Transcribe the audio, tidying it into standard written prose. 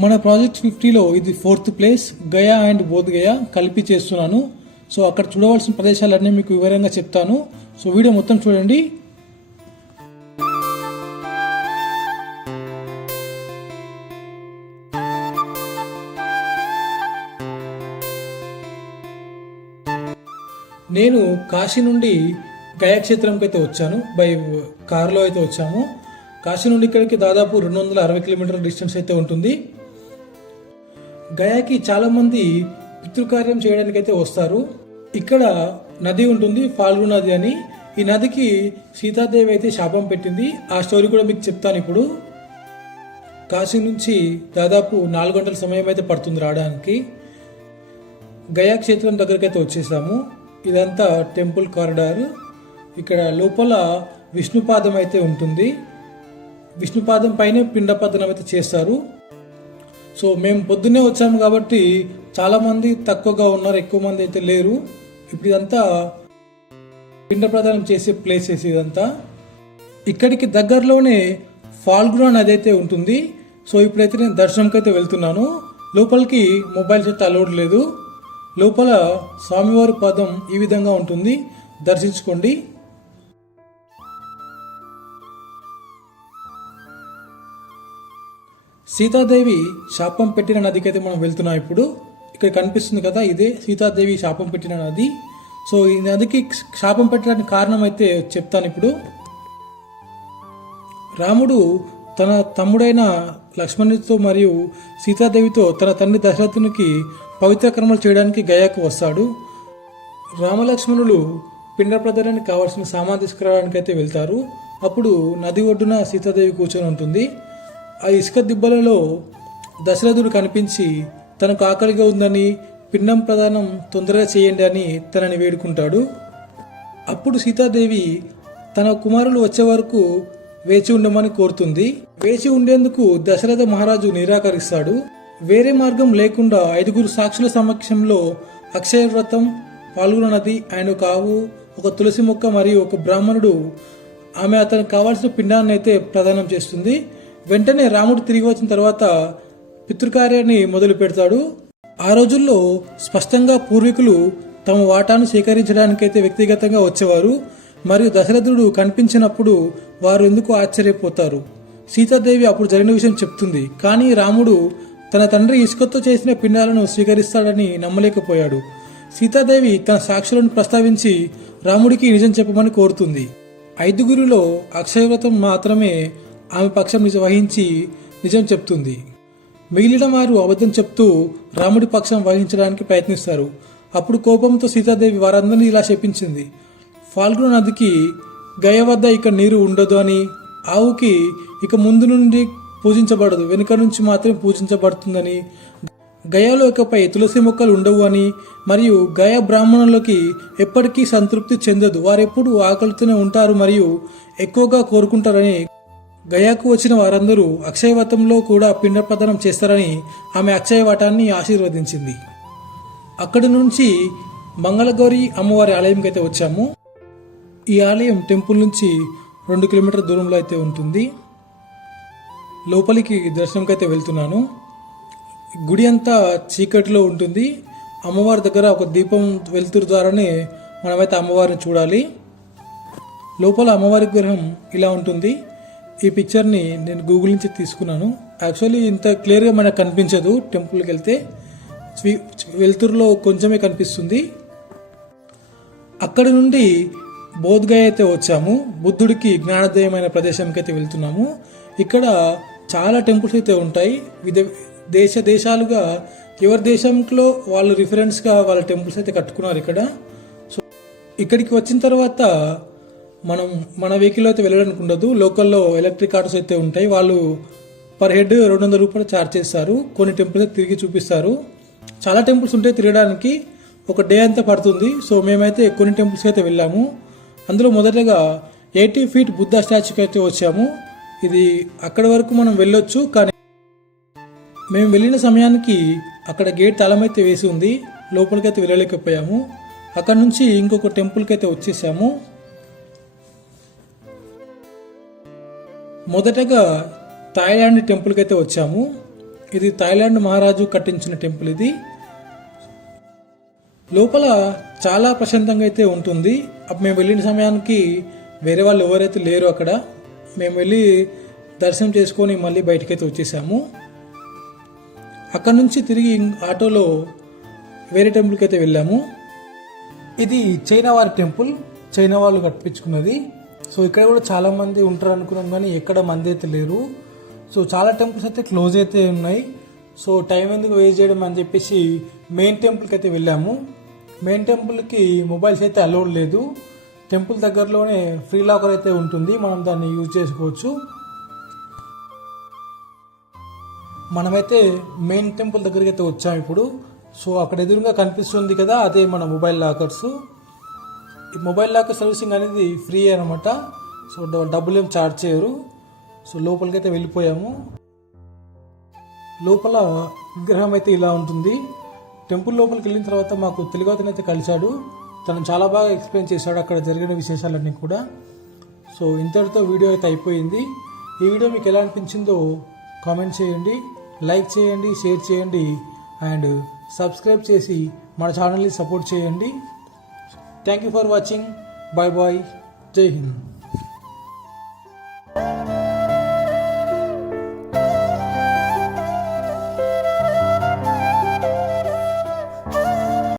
మన ప్రాజెక్ట్ 50లో ఇది 4th place. Gaya and Bodh Gaya కలిపి చేస్తున్నాను. సో అక్కడ చూడవలసిన ప్రదేశాలన్నీ మీకు వివరంగా చెప్తాను. సో వీడియో మొత్తం చూడండి. నేను కాశీ నుండి గయా క్షేత్రంకి అయితే వచ్చాను. బై కారులో అయితే వచ్చాము. కాశీ నుండి ఇక్కడికి దాదాపు 260 కిలోమీటర్ల డిస్టెన్స్ అయితే ఉంటుంది. గయాకి చాలామంది పితృకార్యం చేయడానికి అయితే వస్తారు. ఇక్కడ నది ఉంటుంది, ఫాల్గు నది అని. ఈ నదికి సీతాదేవి అయితే శాపం పెట్టింది. ఆ స్టోరీ కూడా మీకు చెప్తాను ఇప్పుడు. కాశీ నుంచి దాదాపు 4 గంటల సమయం అయితే పడుతుంది రావడానికి. గయా క్షేత్రం దగ్గరికి అయితే వచ్చేసాము. ఇదంతా టెంపుల్ కారిడార్. ఇక్కడ లోపల విష్ణుపాదం అయితే ఉంటుంది. విష్ణుపాదం పైనే పిండపదనం అయితే చేస్తారు. సో మేము పొద్దున్నే వచ్చాము కాబట్టి చాలామంది తక్కువగా ఉన్నారు, ఎక్కువ మంది అయితే లేరు. ఇప్పుడు ఇదంతా పిండ ప్రదానం చేసే ప్లేసెస్. ఇదంతా ఇక్కడికి దగ్గరలోనే ఫాల్గు నది అయితే ఉంటుంది. సో ఇప్పుడైతే నేను దర్శనంకి అయితే వెళ్తున్నాను. లోపలికి మొబైల్స్ అయితే అలౌడ్ లేదు. లోపల స్వామివారి పాదం ఈ విధంగా ఉంటుంది, దర్శించుకోండి. సీతాదేవి శాపం పెట్టిన నదికైతే మనం వెళ్తున్నాం ఇప్పుడు. ఇక్కడ కనిపిస్తుంది కదా, ఇదే సీతాదేవి శాపం పెట్టిన నది. సో ఈ నదికి శాపం పెట్టడానికి కారణం అయితే చెప్తాను ఇప్పుడు. రాముడు తన తమ్ముడైన లక్ష్మణుడితో మరియు సీతాదేవితో తన తండ్రి దశరథునికి పవిత్ర కర్మలు చేయడానికి గయాకు వస్తాడు. రామలక్ష్మణులు పిండ ప్రదానానికి కావాల్సిన సామాన్ తీసుకురావడానికి అయితే వెళ్తారు. అప్పుడు నది ఒడ్డున సీతాదేవి కూర్చొని ఉంటుంది. ఆ ఇసుక దిబ్బలలో దశరథుడు కనిపించి తనకు ఆకలిగా ఉందని, పిండం ప్రదానం తొందరగా చేయండి అని తనని వేడుకుంటాడు. అప్పుడు సీతాదేవి తన కుమారులు వచ్చే వరకు వేచి ఉండమని కోరుతుంది. వేచి ఉండేందుకు దశరథ మహారాజు నిరాకరిస్తాడు. వేరే మార్గం లేకుండా 5 సాక్షుల సమక్షంలో అక్షయ వ్రతం, పాల్గొన నది అండ్ ఒక ఆవు, ఒక తులసి మొక్క మరియు ఒక బ్రాహ్మణుడు ఆమె అతనికి కావాల్సిన పిండాన్ని అయితే ప్రదానం చేస్తుంది. వెంటనే రాముడు తిరిగి వచ్చిన తర్వాత పితృకార్యాన్ని మొదలు పెడతాడు. ఆ రోజుల్లో స్పష్టంగా పూర్వీకులు తమ వాటాను సేకరించడానికైతే వ్యక్తిగతంగా వచ్చేవారు. మరియు దశరథుడు కనిపించినప్పుడు వారు ఎందుకు ఆశ్చర్యపోతారు. సీతాదేవి అప్పుడు జరిగిన విషయం చెప్తుంది. కానీ రాముడు తన తండ్రి ఇసుకతో చేసిన పిండాలను స్వీకరిస్తాడని నమ్మలేకపోయాడు. సీతాదేవి తన సాక్షులను ప్రస్తావించి రాముడికి నిజం చెప్పమని కోరుతుంది. 5 అక్షయవ్రతం మాత్రమే ఆమె పక్షం వహించి నిజం చెప్తుంది. మిగిలిన వారు అబద్ధం చెప్తూ రాముడి పక్షం వహించడానికి ప్రయత్నిస్తారు. అప్పుడు కోపంతో సీతాదేవి వారందరినీ ఇలా శపించింది. ఫాల్గు నదికి గయ వద్ద ఇక నీరు ఉండదు అని, ఆవుకి ఇక ముందు నుండి పూజించబడదు, వెనుక నుంచి మాత్రమే పూజించబడుతుందని, గయాలో ఇకపై తులసి మొక్కలు ఉండవు అని, మరియు గయ బ్రాహ్మణులకి ఎప్పటికీ సంతృప్తి చెందదు, వారెప్పుడు ఆకలితోనే ఉంటారు మరియు ఎక్కువగా కోరుకుంటారని, గయాకు వచ్చిన వారందరూ అక్షయవతంలో కూడా పిండ ప్రదానం చేస్తారని ఆమె అక్షయవటాన్ని ఆశీర్వదించింది. అక్కడి నుంచి మంగళగౌరి అమ్మవారి ఆలయంకి అయితే వచ్చాము. ఈ ఆలయం టెంపుల్ నుంచి 2 కిలోమీటర్ల దూరంలో అయితే ఉంటుంది. లోపలికి దర్శనంకి అయితే వెళ్తున్నాను. గుడి అంతా చీకటిలో ఉంటుంది. అమ్మవారి దగ్గర ఒక దీపం వెలుతురు ద్వారానే మనమైతే అమ్మవారిని చూడాలి. లోపల అమ్మవారి విగ్రహం ఇలా ఉంటుంది. ఈ పిక్చర్ని నేను గూగుల్ నుంచి తీసుకున్నాను. యాక్చువల్లీ ఇంత క్లియర్గా మనకు కనిపించదు. టెంపుల్కి వెళ్తే వెలుతురులో కొంచెమే కనిపిస్తుంది. అక్కడి నుండి బోధ్ గయ అయితే వచ్చాము. బుద్ధుడికి జ్ఞానోదయమైన ప్రదేశానికి అయితే వెళ్తున్నాము. ఇక్కడ చాలా టెంపుల్స్ అయితే ఉంటాయి. దేశాలుగా ఎవరి దేశంలో వాళ్ళు రిఫరెన్స్గా వాళ్ళ టెంపుల్స్ అయితే కట్టుకున్నారు ఇక్కడ. సో ఇక్కడికి వచ్చిన తర్వాత మనం మన వెహికల్ అయితే వెళ్ళడానికి ఉండదు. లోకల్లో ఎలక్ట్రిక్ ఆటోస్ అయితే ఉంటాయి. వాళ్ళు పర్ హెడ్ 200 రూపాయలు ఛార్జ్ చేస్తారు. కొన్ని టెంపుల్స్ అయితే తిరిగి చూపిస్తారు. చాలా టెంపుల్స్ ఉంటాయి తిరగడానికి. ఒక డే అంతా పడుతుంది. సో మేమైతే కొన్ని టెంపుల్స్కి అయితే వెళ్ళాము. అందులో మొదటగా 80 ఫీట్ బుద్ధ స్టాచ్యూకి అయితే వచ్చాము. ఇది అక్కడి వరకు మనం వెళ్ళొచ్చు, కానీ మేము వెళ్ళిన సమయానికి అక్కడ గేట్ తాళమైతే వేసి ఉంది. లోపలికైతే వెళ్ళలేకపోయాము. అక్కడ నుంచి ఇంకొక టెంపుల్కి అయితే వచ్చేసాము. మొదటగా థాయిలాండ్ టెంపుల్కి అయితే వచ్చాము. ఇది థాయిలాండ్ మహారాజు కట్టించిన టెంపుల్ ఇది. లోపల చాలా ప్రశాంతంగా అయితే ఉంటుంది. అప్పుడు మేము వెళ్ళిన సమయానికి వేరే వాళ్ళు ఎవరైతే లేరు అక్కడ. మేము వెళ్ళి దర్శనం చేసుకొని మళ్ళీ బయటకైతే వచ్చేసాము. అక్కడ నుంచి తిరిగి ఆటోలో వేరే టెంపుల్కి అయితే వెళ్ళాము. ఇది చైనా వారి టెంపుల్, చైనా వాళ్ళు కట్టించుకున్నది. సో ఇక్కడ కూడా చాలా మంది ఉంటారు అనుకున్నాం, కానీ ఎక్కడ మంది అయితే లేరు. సో చాలా టెంపుల్స్ అయితే క్లోజ్ అయితే ఉన్నాయి. సో టైం ఎందుకు వేస్ట్ చేయడం అని చెప్పేసి మెయిన్ టెంపుల్కి అయితే వెళ్ళాము. మెయిన్ టెంపుల్కి మొబైల్స్ అయితే అలౌడ్ లేదు. టెంపుల్ దగ్గరలోనే ఫ్రీ లాకర్ అయితే ఉంటుంది, మనం దాన్ని యూజ్ చేసుకోవచ్చు. మనమైతే మెయిన్ టెంపుల్ దగ్గరికి అయితే వచ్చాము ఇప్పుడు. సో అక్కడ ఎదురుగా కనిపిస్తుంది కదా, అదే మన మొబైల్ లాకర్స్. ఈ మొబైల్ లాకర్ సర్వీసింగ్ అనేది ఫ్రీ అనమాట. సో డబ్బులు ఏం ఛార్జ్ చేయరు. సో లోపలికి అయితే వెళ్ళిపోయాము. లోపల విగ్రహం అయితే ఇలా ఉంటుంది. టెంపుల్ లోపలికి వెళ్ళిన తర్వాత మాకు తెలుగు అతను అయితే కలిశాడు. తను చాలా బాగా ఎక్స్ప్లెయిన్ చేశాడు అక్కడ జరిగిన విశేషాలన్నీ కూడా. సో ఇంతటితో వీడియో అయితే అయిపోయింది. ఈ వీడియో మీకు ఎలా అనిపించిందో కామెంట్ చేయండి, లైక్ చేయండి, షేర్ చేయండి అండ్ సబ్స్క్రైబ్ చేసి మన ఛానల్ని సపోర్ట్ చేయండి. Thank you for watching. Bye bye. జై హింద్.